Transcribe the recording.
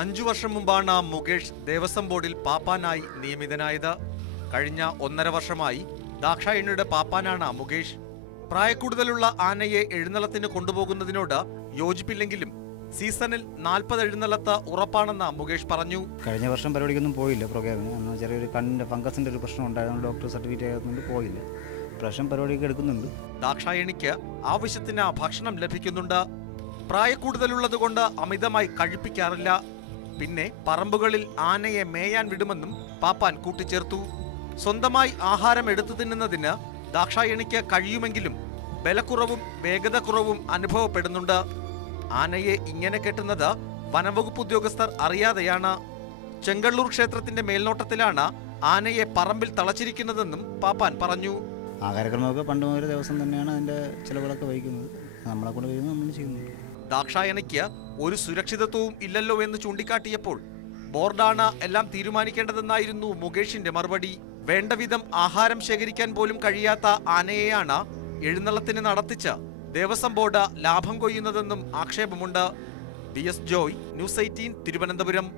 5 വർഷം മുമ്പാണ് മുകേഷ് ദേവസ്വം ബോർഡിൽ പാപ്പാനായി നിയമിതനായത്. കഴിഞ്ഞ 1.5 വർഷമായി ദാക്ഷായണിയുടെ പാപ്പാനാണ് മുകേഷ്. പ്രായക്കൂടുതലുള്ള ആനയെ എഴുന്നള്ളത്തിന് കൊണ്ടുപോകുന്നതിനോട് യോജിപ്പില്ലെങ്കിലും സീസണിൽ 40 എഴുന്നള്ളത്ത് ഉറപ്പാണെന്ന് മുകേഷ് പറഞ്ഞു. കഴിഞ്ഞ വർഷം പരിപാടിക്കൊന്നും പോയില്ല. പ്രോഗ്രാമിന് ചെറിയൊരു കണ്ണിൻ്റെ ഫംഗസിൻ്റെ ഒരു പ്രശ്നം ഉണ്ടായതുകൊണ്ട് ഡോക്ടർ സർട്ടിഫിക്കറ്റ് ആയതുകൊണ്ട് പോയില്ല. പ്രാവശ്യം പരിപാടിയൊക്കെ എടുക്കുന്നുണ്ട്. ദാക്ഷായണിക്ക് ആവശ്യത്തിന് ഭക്ഷണം ലഭിക്കുന്നുണ്ട്. പ്രായക്കൂടുതലുള്ളതുകൊണ്ട് അമിതമായി കഴിപ്പിക്കാറില്ല. പിന്നെ പറമ്പുകളിൽ ആനയെ മേയാൻ വിടുമെന്നും പാപ്പാൻ കൂട്ടിച്ചേർത്തു. സ്വന്തമായി ആഹാരം എടുത്തു തിന്നുന്നതിന് ദാക്ഷായണിക്ക് കഴിയുമെങ്കിലും ബലക്കുറവും വേഗത കുറവും അനുഭവപ്പെടുന്നുണ്ട്. ആനയെ ഇങ്ങനെ കെട്ടുന്നത് വനംവകുപ്പ് ഉദ്യോഗസ്ഥർ അറിയാതെയാണ്. ചെങ്കള്ളൂർ ക്ഷേത്രത്തിന്റെ മേൽനോട്ടത്തിലാണ് ആനയെ പറമ്പിൽ തളച്ചിരിക്കുന്നതെന്നും പാപ്പാൻ പറഞ്ഞു. ആഹാരക്രമമൊക്കെ പണ്ട് മുതൽ ദിവസം തന്നെയാണ് അതിൻ്റെ ചിലവുകളൊക്കെ വഹിക്കുന്നത്. നമ്മളെ കൊണ്ട് കഴിയുന്നത് നമ്മൾ ചെയ്യുന്നുണ്ട്. ദാക്ഷായണിക്ക് ഒരു സുരക്ഷിതത്വവും ഇല്ലല്ലോ എന്ന് ചൂണ്ടിക്കാട്ടിയപ്പോൾ ബോർഡാണ് എല്ലാം തീരുമാനിക്കേണ്ടതെന്നായിരുന്നു മുകേഷിന്റെ മറുപടി. വേണ്ടവിധം ആഹാരം ശേഖരിക്കാൻ പോലും കഴിയാത്ത ആനയെയാണ് എഴുന്നള്ളത്തിന് നടത്തിച്ച് ദേവസ്വം ബോർഡ് ലാഭം കൊയ്യുന്നതെന്നും ആക്ഷേപമുണ്ട്. DS Joy, News 18, Thiruvananthapuram.